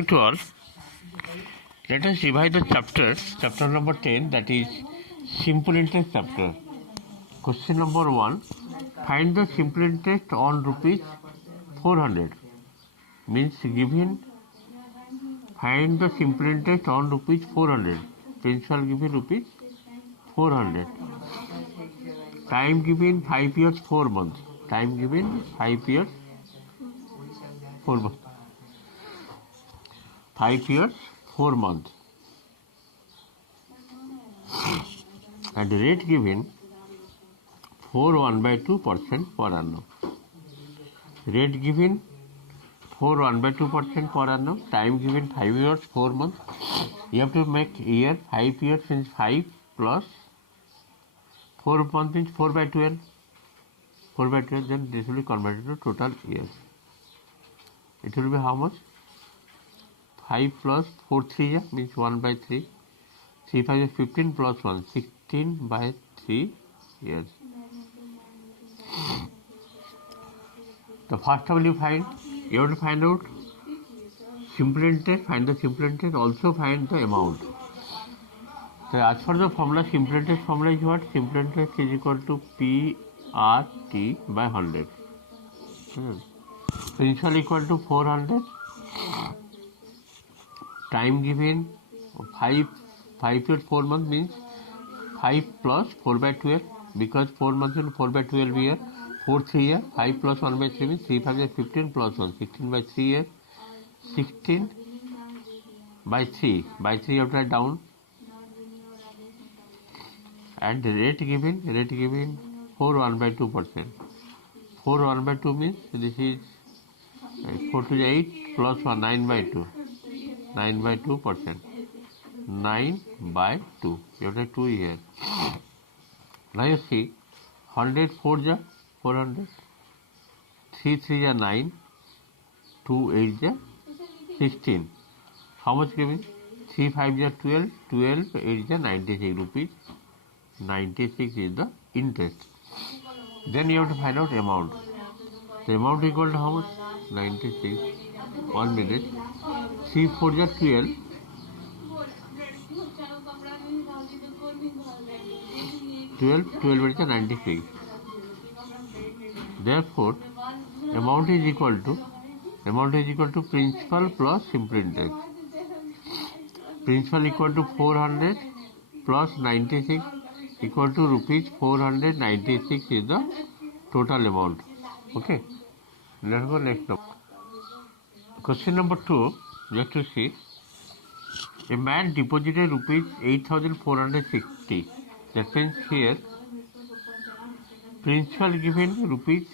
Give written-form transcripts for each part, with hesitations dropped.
morning to all. Let us revise the chapter number 10, that is simple interest chapter. Question number 1. Find the simple interest on rupees 400. Means given, find the simple interest on rupees 400. Principal given rupees 400. Time given 5 years 4 months. Time given 5 years 4 months. 5 years 4 months. And rate given 4.1/2% per annum. Rate given 4.1/2% per annum. Time given 5 years 4 months. You have to make year. 5 years means 5 plus 4 months means 4/12. 4/12, then this will be converted to total years. It will be how much? 5 plus 4 3 means 1/3. 3 5 is 15 plus 1, 16/3 years. The first will you find? You have to find out simple interest, find the simple interest, also find the amount. So as for the formula, simple interest formula is what? Simple interest is equal to PRT by 100. Principal equal to 400. Time given 5 years 4 months means 5 plus 4/12, because 4 months and 4/12 year, 4 3 year, 5 plus 1/3 means 3 5 is 15 plus 1, 16/3 year, 16/3. By 3 you have to write down. And the rate given 4.1/2%. 4.1/2 means this is 4 to the 8 plus 1, 9/2. 9/2%. 9/2. You have to 2 here. Now you see 100 4 ja 400. 3 3 ja 9. 2 8 ja 16. How much given? 3 5 ja 12. 12 8 ja 96 rupees. 96 is the interest. Then you have to find out amount. The amount equal to how much? 96. 1 minute. 3 4 ja 12. 12 is 96. Therefore, amount is equal to principal plus simple interest. Principal equal to 400 plus 96 equal to rupees 496 is the total amount. Okay. Let's go next number. Question number 2. You have to see. A man deposited rupees 8,460. That means here principal given rupees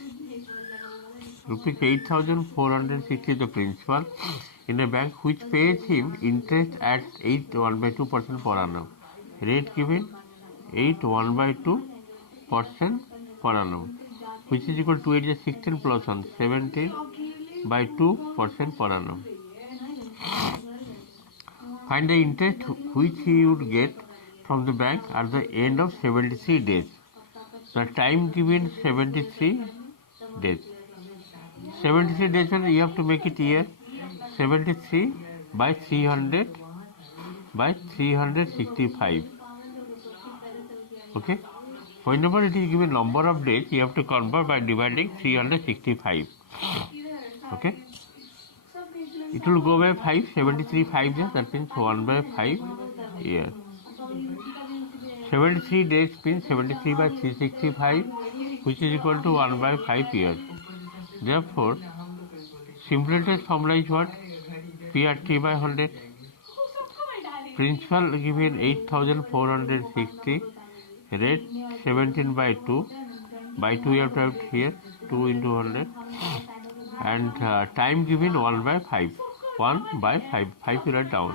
8,460 is the principal in a bank which pays him interest at 8.1/2% per annum. Rate given 8.1/2% per annum, which is equal to 8 is 16 plus 1, 17/2% per annum. Find the interest which he would get from the bank at the end of 73 days. The time given 73 days. 73 days, you have to make it year. 73 by 300 by 365. Okay. Whenever it is given number of days, you have to convert by dividing 365. Okay. It will go by 5, 73 5 years, that means 1/5 year. 73 days means 73 by 365, which is equal to 1/5 years. Therefore, simple interest formula is what? PRT by 100. Principal given 8,460. Rate 17/2. By 2 you have to have here, 2 into 100. And time given 1/5. 1/5. 5 you write down.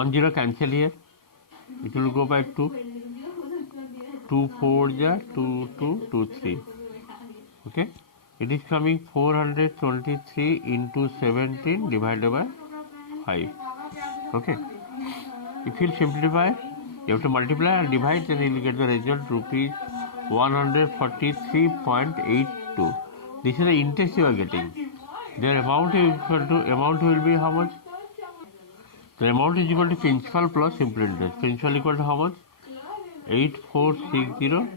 1 0 cancel here. It will go by 2. 2 4 ja 2 2 2 3. Okay. It is coming 423 into 17 divided by 5. Okay. If you simplify, you have to multiply and divide, then you will get the result rupees 143.82. This is the interest you are getting. Their amount is equal to, amount will be how much? The amount is equal to principal plus simple interest. Principal equal to how much? 8460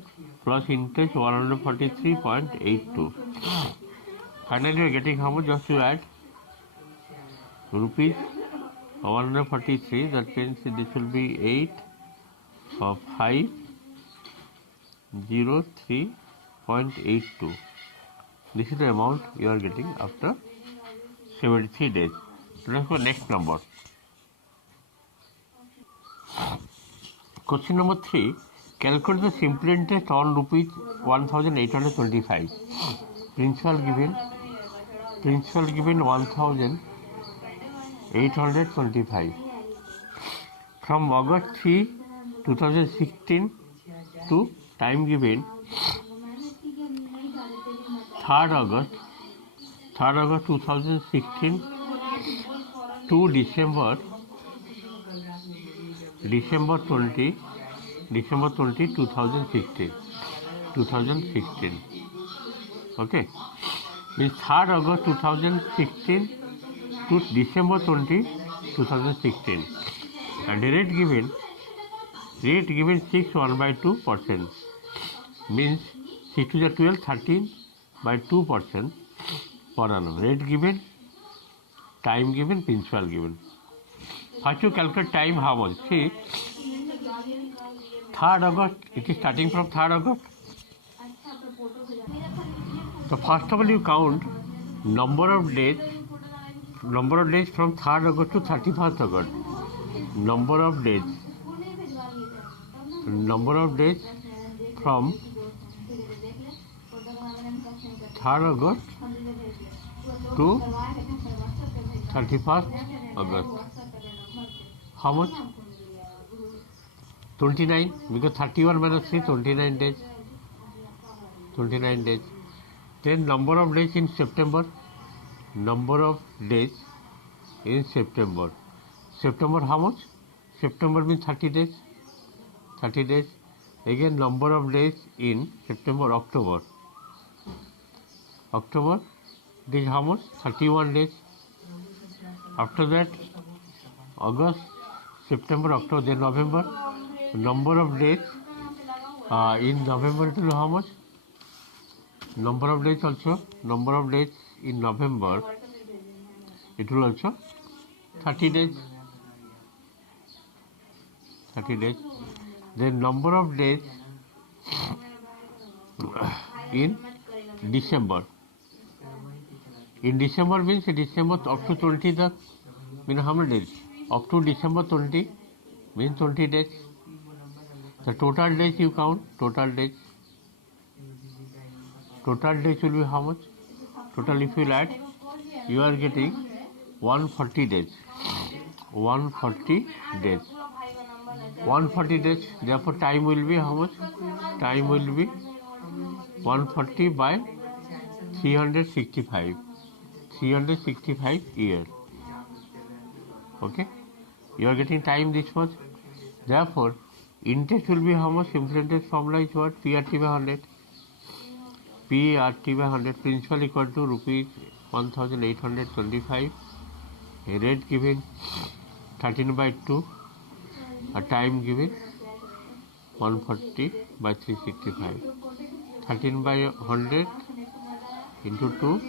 plus interest 143.82. Finally, we are getting how much? Just to add rupees 143. That means this will be 8503.82. This is the amount you are getting after 73 days. Let's go next number. Question number 3. Calculate the simple interest on rupees 1825. Principal given 1825. From August 3, 2016 to time given 3rd August 2016 to December 20, 2016. Okay. Means 3rd August 2016 to December 20, 2016. And the rate given 6.1/2%. Means 6 to the 12, 13/2% per annum. Rate given, time given, principal given. First you calculate time how much? See, 3rd August, it is starting from 3rd August. So first of all you count number of days from 3rd August to 31st August. Number of days from 3rd August to 31st August. How much? 29, because 31 minus 3, 29 days. 29 days. Then number of days in September. Number of days in September. September how much? September means 30 days. 30 days. Again number of days in September, October. October, this is how much? 31 days. After that, August, September, October, then November. Number of days in November, it will be how much? Number of days also. Number of days in November, it will also 30 days. 30 days. Then number of days in December. In December means December up to 20 the mean how many days? Up to December 20 means 20 days. The total days you count. Total days will be how much? Total if you add, you are getting 140 days. 140 days. 140 days. Therefore time will be how much? Time will be 140 by 365. 365 years. Okay. You are getting time this much. Therefore interest will be how much? Simple interest formula is what? PRT by 100. PRT by 100. Principal equal to rupees 1825. A rate given 13/2. A time given 140 by 365. 13 by 100 into 2,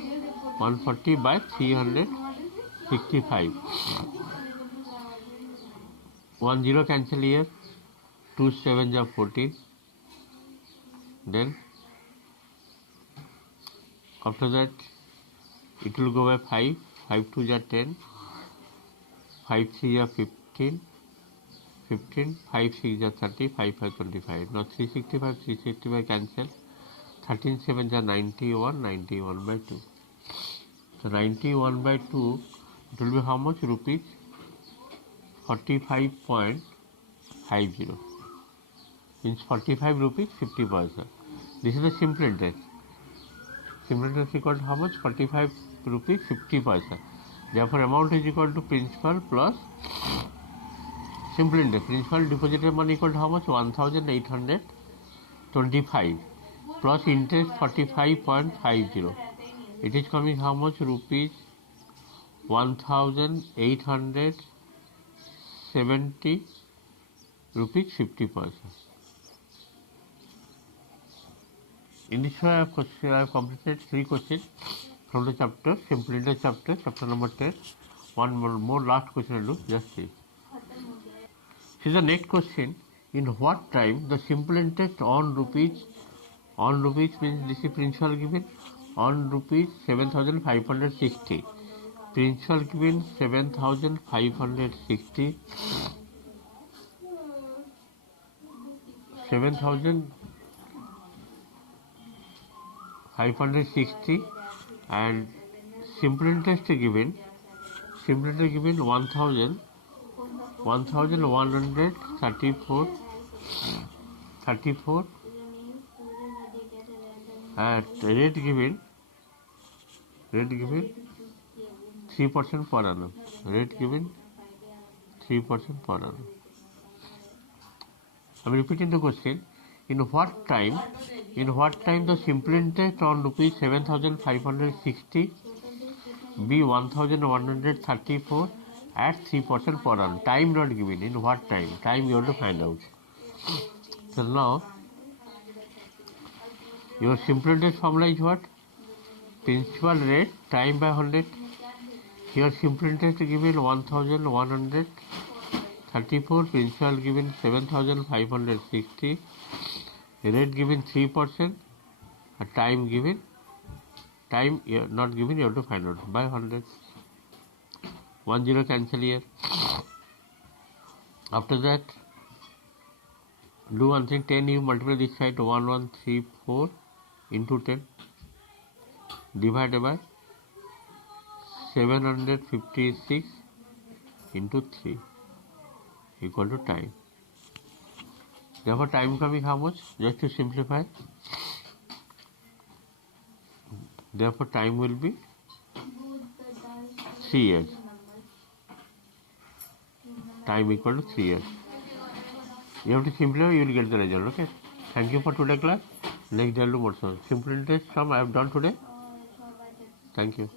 140 by 365. 1 0 cancel here. 2 7 are 14. Then after that it will go by 5. 5 2 are 10. 5 3 are 15. 15. 5 6 are 30. 5 5 25. Now 365 cancel. 13 7 are 91. 91/2. So 91/2, it will be how much? Rupees 45.50. Means 45 rupees 50 paisa. This is the simple interest. Simple interest equal to how much? 45 rupees 50 paisa. Therefore amount is equal to principal plus simple interest. Principal deposited money equal to how much? 1825 plus interest 45.50. It is coming how much? Rupees 1870 rupees 50 paisa. In this way, I have completed 3 questions from the chapter, simple interest chapter, chapter number 10. One more last question I'll do, just see. See the next question. In what time the simple interest on rupees means this is principal given, on rupees 7,560. Principal given 7,560. 7,560 and simple interest given 1,134 and rate given 3% per annum. Rate given 3% per annum. I'm repeating the question. In what time the simple interest on rupees 7,560 be 1,134 at 3% per annum? Time not given. In what time? Time you have to find out. So now your simple interest formula is what? Principal rate time by 100. Here simple interest given 1,134, principal given 7,560, rate given 3%, time given, time not given, you have to find out by 100. 1 0 cancel here. After that, do one thing, 10 you multiply this side, 1134 into 10 divided by 756 into 3 equal to time. Therefore, time coming how much? Just to simplify. Therefore, time will be 3 years. Time equal to 3 years. You have to simplify, you will get the result. Okay. Thank you for today class. Next day I will do more. Simple interest sum I have done today. Thank you.